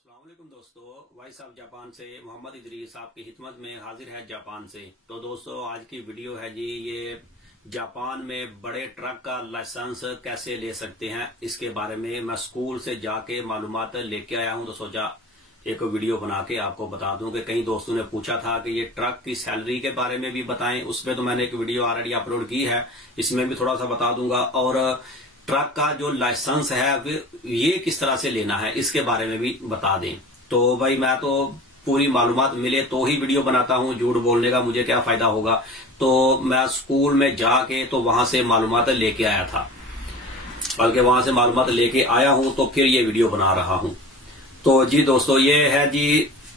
अस्सलाम वालेकुम दोस्तों, भाई साहब जापान से मोहम्मद इदरीस आपकी खिदमत में हाजिर है जापान से। तो दोस्तों आज की वीडियो है जी, ये जापान में बड़े ट्रक का लाइसेंस कैसे ले सकते हैं इसके बारे में मैं स्कूल से जाके मालूमात लेके आया हूं। तो सोचा एक वीडियो बना के आपको बता दूं कि कई दोस्तों ने पूछा था कि ये ट्रक की सैलरी के बारे में भी बताएं। उस पर तो मैंने एक वीडियो ऑलरेडी अपलोड की है, इसमें भी थोड़ा सा बता दूंगा। और ट्रक का जो लाइसेंस है ये किस तरह से लेना है इसके बारे में भी बता दें। तो भाई मैं तो पूरी मालूमात मिले तो ही वीडियो बनाता हूं, झूठ बोलने का मुझे क्या फायदा होगा। तो मैं स्कूल में जाके तो वहां से मालूमात लेके आया था, बल्कि वहां से मालूमात लेके आया हूं तो फिर ये वीडियो बना रहा हूं। तो जी दोस्तों ये है जी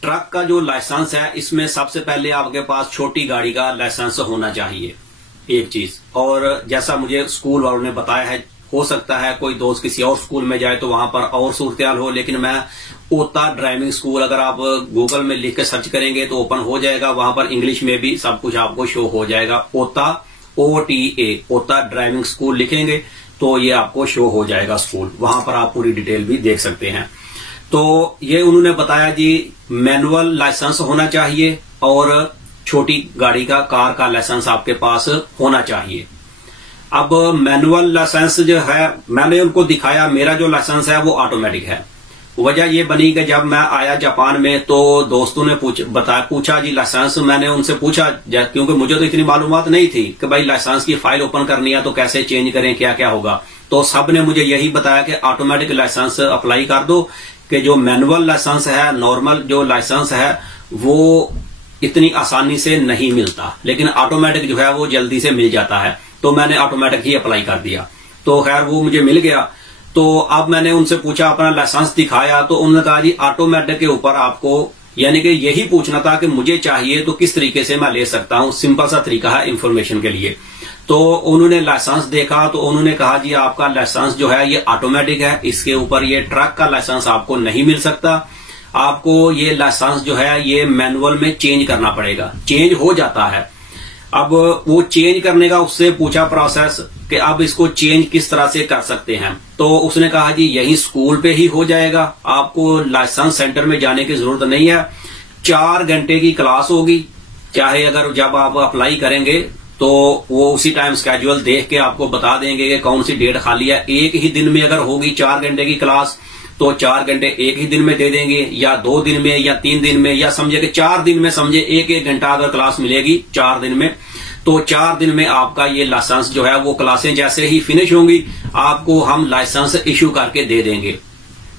ट्रक का जो लाइसेंस है, इसमें सबसे पहले आपके पास छोटी गाड़ी का लाइसेंस होना चाहिए एक चीज। और जैसा मुझे स्कूल वालों ने बताया है, हो सकता है कोई दोस्त किसी और स्कूल में जाए तो वहां पर और सूरत हो, लेकिन मैं ओता ड्राइविंग स्कूल अगर आप गूगल में लिख के सर्च करेंगे तो ओपन हो जाएगा, वहां पर इंग्लिश में भी सब कुछ आपको शो हो जाएगा। ओता OTA ओता ड्राइविंग स्कूल लिखेंगे तो ये आपको शो हो जाएगा स्कूल, वहां पर आप पूरी डिटेल भी देख सकते हैं। तो ये उन्होंने बताया जी मैनुअल लाइसेंस होना चाहिए और छोटी गाड़ी का कार का लाइसेंस आपके पास होना चाहिए। अब मैनुअल लाइसेंस जो है मैंने उनको दिखाया, मेरा जो लाइसेंस है वो ऑटोमेटिक है। वजह ये बनी कि जब मैं आया जापान में तो दोस्तों ने पूछा जी लाइसेंस, मैंने उनसे पूछा क्योंकि मुझे तो इतनी मालूमात नहीं थी कि भाई लाइसेंस की फाइल ओपन करनी है तो कैसे चेंज करें, क्या क्या होगा। तो सब ने मुझे यही बताया कि ऑटोमेटिक लाइसेंस अप्लाई कर दो, कि जो मैनुअल लाइसेंस है, नॉर्मल जो लाइसेंस है वो इतनी आसानी से नहीं मिलता, लेकिन ऑटोमेटिक जो है वो जल्दी से मिल जाता है। तो मैंने ऑटोमेटिक ही अप्लाई कर दिया, तो खैर वो मुझे मिल गया। तो अब मैंने उनसे पूछा, अपना लाइसेंस दिखाया, तो उन्होंने कहा जी ऑटोमेटिक के ऊपर आपको, यानी कि यही पूछना था कि मुझे चाहिए तो किस तरीके से मैं ले सकता हूं, सिंपल सा तरीका है इंफॉर्मेशन के लिए। तो उन्होंने लाइसेंस देखा तो उन्होंने कहा जी आपका लाइसेंस जो है ये ऑटोमेटिक है, इसके ऊपर ये ट्रक का लाइसेंस आपको नहीं मिल सकता। आपको ये लाइसेंस जो है ये मैनुअल में चेंज करना पड़ेगा। चेंज हो जाता है, अब वो चेंज करने का उससे पूछा प्रोसेस कि अब इसको चेंज किस तरह से कर सकते हैं। तो उसने कहा जी यही स्कूल पे ही हो जाएगा, आपको लाइसेंस सेंटर में जाने की जरूरत नहीं है। 4 घंटे की क्लास होगी, चाहे अगर जब आप अप्लाई करेंगे तो वो उसी टाइम स्केड्यूल देख के आपको बता देंगे कि कौन सी डेट खाली है। एक ही दिन में अगर होगी 4 घंटे की क्लास तो 4 घंटे एक ही दिन में दे देंगे, या 2 दिन में, या 3 दिन में, या समझे कि 4 दिन में, समझे 1-1 घंटा अगर क्लास मिलेगी 4 दिन में, तो 4 दिन में आपका ये लाइसेंस जो है वो क्लासें जैसे ही फिनिश होंगी आपको हम लाइसेंस इश्यू करके दे देंगे।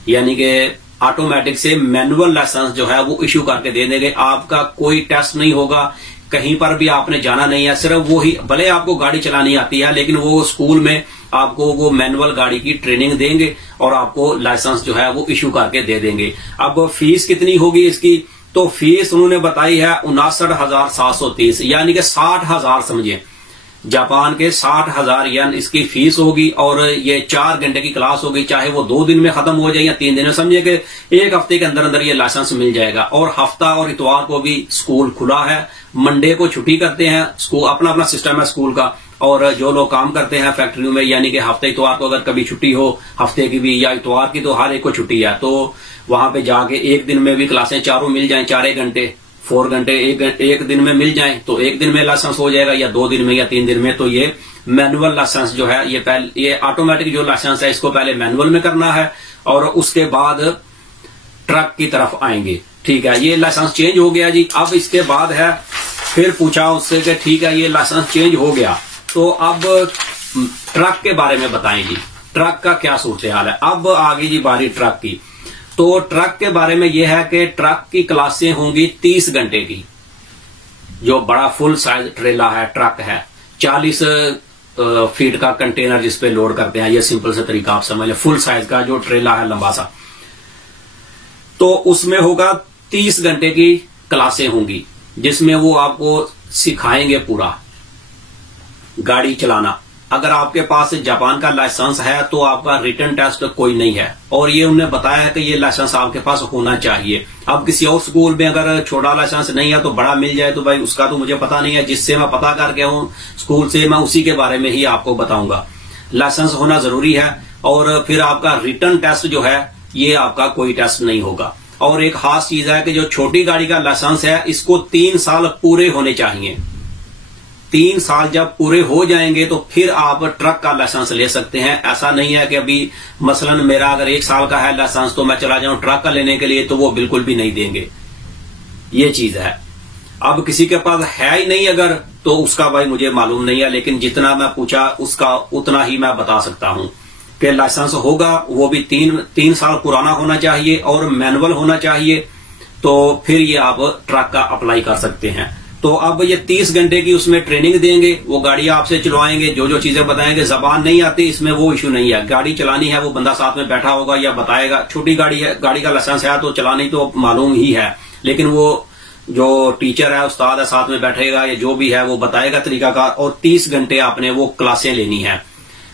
यानी कि ऑटोमेटिक से मैनुअल लाइसेंस जो है वो इश्यू करके दे देंगे। आपका कोई टेस्ट नहीं होगा, कहीं पर भी आपने जाना नहीं है, सिर्फ वो ही, भले आपको गाड़ी चलानी आती है लेकिन वो स्कूल में आपको वो मैनुअल गाड़ी की ट्रेनिंग देंगे और आपको लाइसेंस जो है वो इश्यू करके दे देंगे। अब फीस कितनी होगी इसकी, तो फीस उन्होंने बताई है 59,730, यानी कि 60,000 समझिए, जापान के 60,000 येन इसकी फीस होगी। और ये 4 घंटे की क्लास होगी, चाहे वो 2 दिन में खत्म हो जाए या 3 दिन में, समझिए कि 1 हफ्ते के अंदर अंदर ये लाइसेंस मिल जाएगा। और हफ्ता और इतवार को भी स्कूल खुला है, मंडे को छुट्टी करते हैं स्कूल, अपना अपना सिस्टम है स्कूल का। और जो लोग काम करते हैं फैक्ट्रियों में, यानी कि हफ्ते इतवार को अगर कभी छुट्टी हो, हफ्ते की भी या इतवार की, तो हर एक को छुट्टी है। तो वहां पे जाके एक दिन में भी क्लासें चारों मिल जाएं, 4 घंटे 4 घंटे एक दिन में मिल जाएं तो एक दिन में लाइसेंस हो जाएगा, या 2 दिन में या 3 दिन में। तो ये मैनुअल लाइसेंस जो है ये ऑटोमेटिक जो लाइसेंस है इसको पहले मैनुअल में करना है और उसके बाद ट्रक की तरफ आएंगे। ठीक है, ये लाइसेंस चेंज हो गया जी। अब इसके बाद है, फिर पूछा उससे कि ठीक है ये लाइसेंस चेंज हो गया, तो अब ट्रक के बारे में बताएं जी, ट्रक का क्या सूरत हाल है। अब आगे जी बारी ट्रक की। तो ट्रक के बारे में यह है कि ट्रक की क्लासें होंगी 30 घंटे की। जो बड़ा फुल साइज ट्रेला है, ट्रक है, 40 फीट का कंटेनर जिसपे लोड करते हैं, यह सिंपल सा तरीका आप समझ लें, फुल साइज का जो ट्रेला है लंबा सा, तो उसमें होगा 30 घंटे की क्लासें होंगी, जिसमें वो आपको सिखाएंगे पूरा गाड़ी चलाना। अगर आपके पास जापान का लाइसेंस है तो आपका रिटन टेस्ट कोई नहीं है, और ये उन्होंने बताया है कि ये लाइसेंस आपके पास होना चाहिए। अब किसी और स्कूल में अगर छोटा लाइसेंस नहीं है तो बड़ा मिल जाए, तो भाई उसका तो मुझे पता नहीं है, जिससे मैं पता करके हूं स्कूल से, मैं उसी के बारे में ही आपको बताऊंगा। लाइसेंस होना जरूरी है। और फिर आपका रिटन टेस्ट जो है ये आपका कोई टेस्ट नहीं होगा। और एक खास चीज है कि जो छोटी गाड़ी का लाइसेंस है इसको 3 साल पूरे होने चाहिए। 3 साल जब पूरे हो जाएंगे तो फिर आप ट्रक का लाइसेंस ले सकते हैं। ऐसा नहीं है कि अभी मसलन मेरा अगर 1 साल का है लाइसेंस तो मैं चला जाऊं ट्रक का लेने के लिए, तो वो बिल्कुल भी नहीं देंगे। ये चीज है। अब किसी के पास है ही नहीं अगर, तो उसका भाई मुझे मालूम नहीं है, लेकिन जितना मैं पूछा उसका उतना ही मैं बता सकता हूं कि लाइसेंस होगा वो भी 3 साल पुराना होना चाहिए और मैनुअल होना चाहिए, तो फिर ये आप ट्रक का अप्लाई कर सकते हैं। तो अब ये 30 घंटे की उसमें ट्रेनिंग देंगे, वो गाड़ी आपसे चलवाएंगे, जो जो चीजें बताएंगे। जबान नहीं आती इसमें वो इश्यू नहीं है, गाड़ी चलानी है वो बंदा साथ में बैठा होगा या बताएगा। छोटी गाड़ी है, गाड़ी का लाइसेंस है तो चलानी तो मालूम ही है, लेकिन वो जो टीचर है उस्ताद है साथ में बैठेगा या जो भी है वो बताएगा तरीकाकार। और 30 घंटे आपने वो क्लासें लेनी है।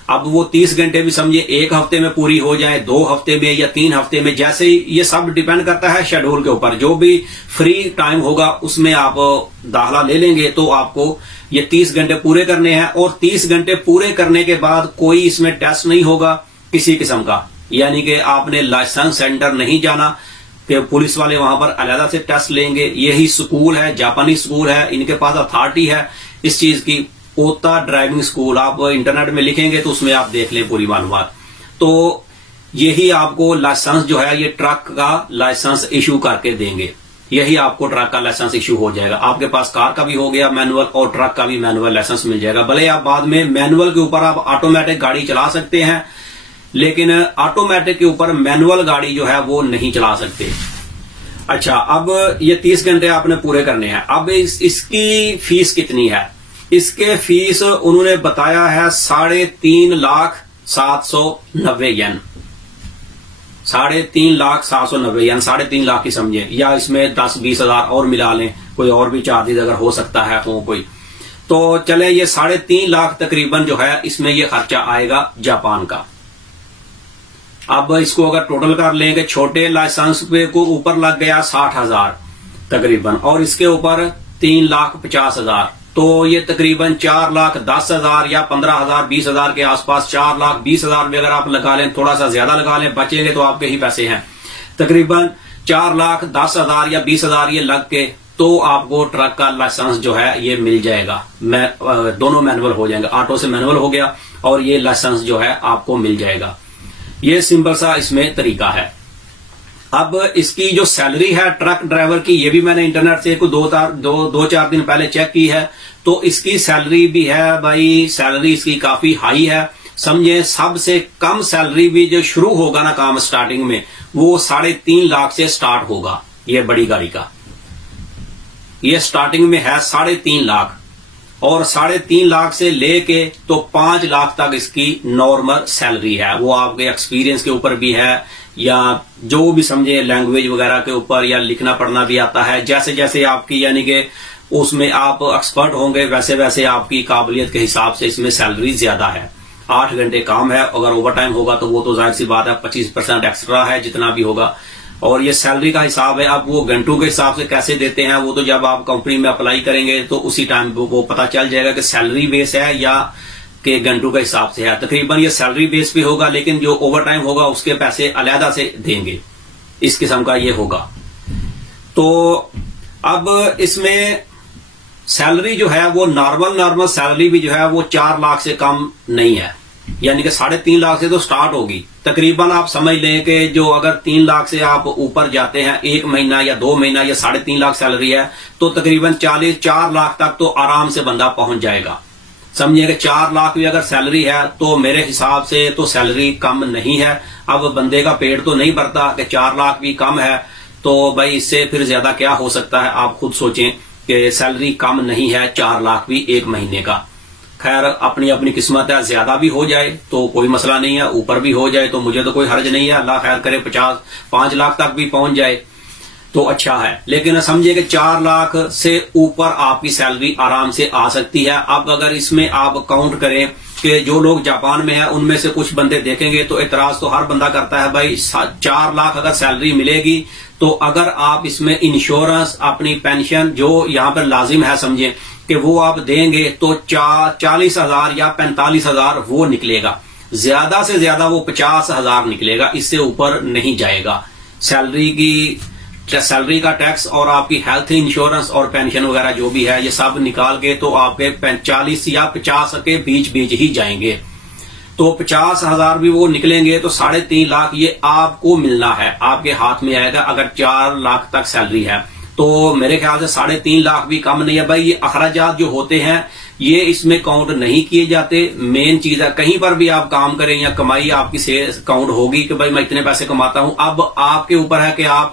अब वो 30 घंटे भी समझे 1 हफ्ते में पूरी हो जाए, 2 हफ्ते में या 3 हफ्ते में, जैसे ये सब डिपेंड करता है शेड्यूल के ऊपर। जो भी फ्री टाइम होगा उसमें आप दाखला ले लेंगे तो आपको ये 30 घंटे पूरे करने हैं। और 30 घंटे पूरे करने के बाद कोई इसमें टेस्ट नहीं होगा किसी किस्म का, यानी कि आपने लाइसेंस सेंटर नहीं जाना कि पुलिस वाले वहां पर अलहदा से टेस्ट लेंगे। यही स्कूल है, जापानी स्कूल है, इनके पास अथॉरिटी है इस चीज की। ओता ड्राइविंग स्कूल आप इंटरनेट में लिखेंगे तो उसमें आप देख लें पूरी मालूमात। तो यही आपको लाइसेंस जो है ये ट्रक का लाइसेंस इशू करके देंगे। यही आपको ट्रक का लाइसेंस इशू हो जाएगा। आपके पास कार का भी हो गया मैनुअल और ट्रक का भी मैनुअल लाइसेंस मिल जाएगा। भले आप बाद में मैनुअल के ऊपर आप ऑटोमेटिक गाड़ी चला सकते हैं, लेकिन ऑटोमेटिक के ऊपर मैनुअल गाड़ी जो है वो नहीं चला सकते। अच्छा, अब ये 30 घंटे आपने पूरे करने हैं। अब इसकी फीस कितनी है? इसके फीस उन्होंने बताया है 3,3,790 येन। 3,3,790 येन, 3.5 लाख की समझे, या इसमें 10-20 हजार और मिला लें, कोई और भी चार्जेस अगर हो सकता है तो कोई, तो चले ये 3.5 लाख तकरीबन जो है इसमें ये खर्चा आएगा जापान का। अब इसको अगर टोटल कर लेंगे, छोटे लाइसेंस पे को ऊपर लग गया 60,000 तकरीबन, और इसके ऊपर 3,50,000, तो ये तकरीबन 4,10,000 या 15,000 20,000 के आसपास, 4,20,000 भी अगर आप लगा लें, थोड़ा सा ज्यादा लगा लें, बचेंगे तो आपके ही पैसे हैं। तकरीबन 4,10,000 या 20,000 ये लग के तो आपको ट्रक का लाइसेंस जो है ये मिल जाएगा। दोनों मैनुअल हो जाएंगे, ऑटो से मैनुअल हो गया और ये लाइसेंस जो है आपको मिल जाएगा। ये सिंपल सा इसमें तरीका है। अब इसकी जो सैलरी है ट्रक ड्राइवर की, ये भी मैंने इंटरनेट से 2-4 दिन पहले चेक की है, तो इसकी सैलरी भी है भाई, सैलरी इसकी काफी हाई है। समझे सबसे कम सैलरी भी जो शुरू होगा ना काम स्टार्टिंग में, वो 3.5 लाख से स्टार्ट होगा। ये बड़ी गाड़ी का ये स्टार्टिंग में है 3.5 लाख, और 3.5 लाख से लेके तो 5 लाख तक इसकी नॉर्मल सैलरी है। वो आपके एक्सपीरियंस के ऊपर भी है, या जो भी समझे लैंग्वेज वगैरह के ऊपर, या लिखना पढ़ना भी आता है। जैसे जैसे आपकी यानी कि उसमें आप एक्सपर्ट होंगे वैसे वैसे आपकी काबिलियत के हिसाब से इसमें सैलरी ज्यादा है। 8 घंटे काम है, अगर ओवर टाइम होगा तो वो तो जाहिर सी बात है 25% एक्स्ट्रा है जितना भी होगा। और ये सैलरी का हिसाब है। अब वो घंटों के हिसाब से कैसे देते हैं वो तो जब आप कंपनी में अप्लाई करेंगे तो उसी टाइम वो पता चल जाएगा कि सैलरी बेस है या के घंटों के हिसाब से है। तकरीबन ये सैलरी बेस पे होगा, लेकिन जो ओवर टाइम होगा उसके पैसे अलहदा से देंगे। इस किस्म का ये होगा। तो अब इसमें सैलरी जो है वो नॉर्मल सैलरी भी जो है वो 4 लाख से कम नहीं है, यानी कि 3.5 लाख से तो स्टार्ट होगी। तकरीबन आप समझ लें कि जो अगर 3 लाख से आप ऊपर जाते हैं 1 महीना या 2 महीना या 3.5 लाख सैलरी है, तो तकरीबन 4 लाख तक तो आराम से बंदा पहुंच जाएगा। समझिए कि 4 लाख भी अगर सैलरी है तो मेरे हिसाब से तो सैलरी कम नहीं है। अब बंदे का पेट तो नहीं भरता कि 4 लाख भी कम है, तो भाई इससे फिर ज्यादा क्या हो सकता है। आप खुद सोचें कि सैलरी कम नहीं है, 4 लाख भी 1 महीने का। खैर अपनी अपनी किस्मत है, ज्यादा भी हो जाए तो कोई मसला नहीं है, ऊपर भी हो जाए तो मुझे तो कोई हर्ज नहीं है। अल्लाह खैर करे 5 लाख तक भी पहुंच जाए तो अच्छा है। लेकिन समझिए कि 4 लाख से ऊपर आपकी सैलरी आराम से आ सकती है। अब अगर इसमें आप काउंट करें कि जो लोग जापान में है उनमें से कुछ बंदे देखेंगे तो एतराज तो हर बंदा करता है भाई 4 लाख अगर सैलरी मिलेगी तो अगर आप इसमें इंश्योरेंस अपनी पेंशन जो यहां पर लाजिम है समझे कि वो आप देंगे तो 40,000 या 45,000 वो निकलेगा। ज्यादा से ज्यादा वो 50,000 निकलेगा, इससे ऊपर नहीं जाएगा। सैलरी की सैलरी का टैक्स और आपकी हेल्थ इंश्योरेंस और पेंशन वगैरह जो भी है ये सब निकाल के तो आपके 40 या 50 के बीच बीच ही जाएंगे। तो 50,000 भी वो निकलेंगे तो 3.5 लाख ये आपको मिलना है, आपके हाथ में आएगा अगर 4 लाख तक सैलरी है। तो मेरे ख्याल से 3.5 लाख भी कम नहीं है भाई। ये अखराजात जो होते हैं ये इसमें काउंट नहीं किए जाते। मेन चीज है कहीं पर भी आप काम करें या कमाई आपकी से काउंट होगी कि भाई मैं इतने पैसे कमाता हूं। अब आपके ऊपर है कि आप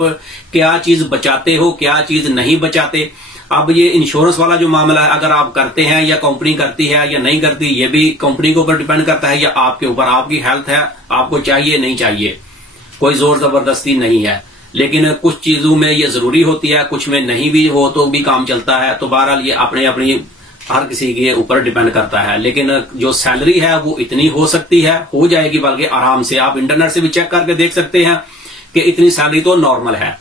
क्या चीज बचाते हो, क्या चीज नहीं बचाते। अब ये इंश्योरेंस वाला जो मामला है अगर आप करते हैं या कंपनी करती है या नहीं करती, ये भी कंपनी के ऊपर डिपेंड करता है या आपके ऊपर। आपकी हेल्थ है, आपको चाहिए नहीं चाहिए, कोई जोर जबरदस्ती नहीं है। लेकिन कुछ चीजों में ये जरूरी होती है, कुछ में नहीं भी हो तो भी काम चलता है। तो बहरहाल ये अपने अपनी हर किसी के ऊपर डिपेंड करता है। लेकिन जो सैलरी है वो इतनी हो सकती है, हो जाएगी बल्कि आराम से। आप इंटरनेट से भी चेक करके देख सकते हैं कि इतनी सैलरी तो नॉर्मल है।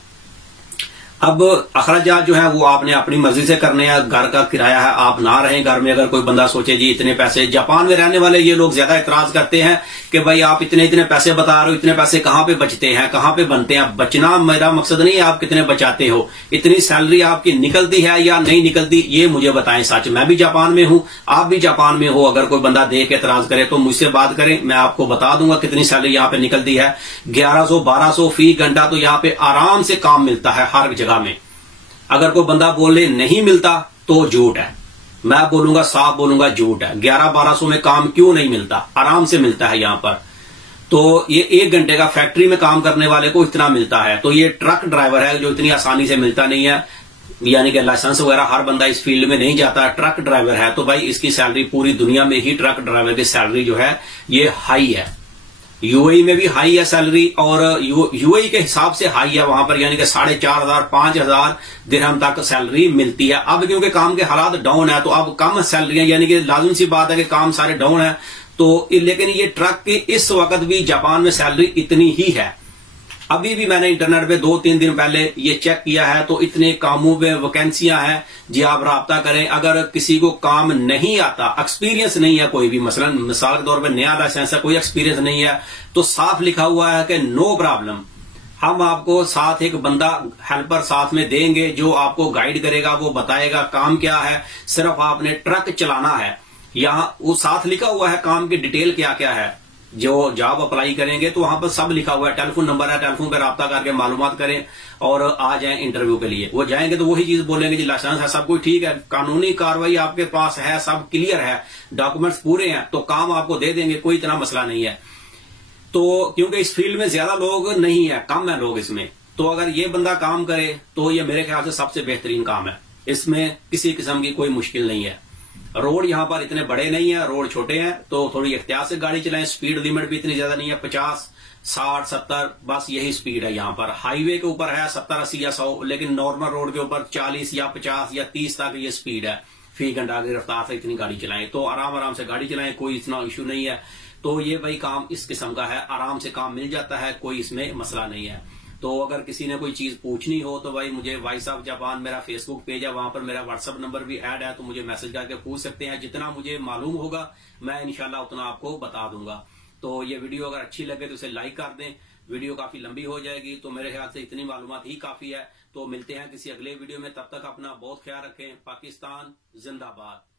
अब अखराजात जो है वो आपने अपनी मर्जी से करने हैं। घर का किराया है, आप ना रहें घर में। अगर कोई बंदा सोचे जी इतने पैसे, जापान में रहने वाले ये लोग ज्यादा इतराज करते हैं कि भाई आप इतने इतने पैसे बता रहे हो, इतने पैसे कहां पे बचते हैं, कहां पे बनते हैं। बचना मेरा मकसद नहीं है आप कितने बचाते हो, इतनी सैलरी आपकी निकलती है या नहीं निकलती ये मुझे बताएं सच। मैं भी जापान में हूं, आप भी जापान में हो। अगर कोई बंदा देख के इतराज करे तो मुझसे बात करें, मैं आपको बता दूंगा कितनी सैलरी यहां पे निकलती है। 1100-1200 फी घंटा तो यहां पे आराम से काम मिलता है हर जगह में। अगर कोई बंदा बोले नहीं मिलता तो झूठ है, मैं बोलूंगा साफ बोलूंगा झूठ है। 1100-1200 में काम क्यों नहीं मिलता, आराम से मिलता है यहां पर। तो ये 1 घंटे का फैक्ट्री में काम करने वाले को इतना मिलता है। तो ये ट्रक ड्राइवर है जो इतनी आसानी से मिलता नहीं है, यानी कि लाइसेंस वगैरह हर बंदा इस फील्ड में नहीं जाता। ट्रक ड्राइवर है तो भाई इसकी सैलरी पूरी दुनिया में ही ट्रक ड्राइवर की सैलरी जो है ये हाई है। यूएई में भी हाई है सैलरी, और यूएई के हिसाब से हाई है वहां पर, यानी कि 4,500-5,000 दिरहम तक सैलरी मिलती है। अब क्योंकि काम के हालात डाउन है तो अब कम सैलरी, यानी कि लाजिम सी बात है कि काम सारे डाउन है। तो लेकिन ये ट्रक की इस वक्त भी जापान में सैलरी इतनी ही है। अभी भी मैंने इंटरनेट पे 2-3 दिन पहले ये चेक किया है तो इतने कामों में वैकेंसियां हैं जी, आप राब्ता करें। अगर किसी को काम नहीं आता, एक्सपीरियंस नहीं है कोई भी, मसलन मिसाल के तौर पे नया लाइसेंस है, कोई एक्सपीरियंस नहीं है, तो साफ लिखा हुआ है कि नो प्रॉब्लम, हम आपको साथ एक बंदा हेल्पर साथ में देंगे जो आपको गाइड करेगा, वो बताएगा काम क्या है, सिर्फ आपने ट्रक चलाना है। यहाँ वो साथ लिखा हुआ है काम की डिटेल क्या क्या है। जो जॉब अप्लाई करेंगे तो वहां पर सब लिखा हुआ है, टेलीफोन नंबर है, टेलीफोन पर राब्ता करके मालूमात करें और आ जाएं इंटरव्यू के लिए। वो जाएंगे तो वही चीज बोलेंगे जी लाइसेंस है, सब कुछ ठीक है, कानूनी कार्रवाई आपके पास है, सब क्लियर है, डॉक्यूमेंट्स पूरे हैं, तो काम आपको दे देंगे, कोई इतना मसला नहीं है। तो क्योंकि इस फील्ड में ज्यादा लोग नहीं है, कम है लोग इसमें, तो अगर ये बंदा काम करे तो ये मेरे ख्याल से सबसे बेहतरीन काम है। इसमें किसी किस्म की कोई मुश्किल नहीं है। रोड यहाँ पर इतने बड़े नहीं है, रोड छोटे हैं, तो थोड़ी एहतियात से गाड़ी चलाएं। स्पीड लिमिट भी इतनी ज्यादा नहीं है, 50, 60, 70 बस यही स्पीड है यहाँ पर। हाईवे के ऊपर है 70, 80 या 100, लेकिन नॉर्मल रोड के ऊपर 40 या 50 या 30 तक ये स्पीड है फी घंटा की रफ्तार से। इतनी गाड़ी चलाएं तो आराम से गाड़ी चलाएं, कोई इतना इश्यू नहीं है। तो ये भाई काम इस किस्म का है, आराम से काम मिल जाता है, कोई इसमें मसला नहीं है। तो अगर किसी ने कोई चीज पूछनी हो तो भाई मुझे वॉइस ऑफ जापान मेरा फेसबुक पेज है, वहां पर मेरा व्हाट्सएप नंबर भी ऐड है, तो मुझे मैसेज करके पूछ सकते हैं। जितना मुझे मालूम होगा मैं इंशाल्लाह उतना आपको बता दूंगा। तो ये वीडियो अगर अच्छी लगे तो इसे लाइक कर दें। वीडियो काफी लंबी हो जाएगी तो मेरे ख्याल से इतनी मालूमात ही काफी है। तो मिलते हैं किसी अगले वीडियो में, तब तक अपना बहुत ख्याल रखें। पाकिस्तान जिंदाबाद।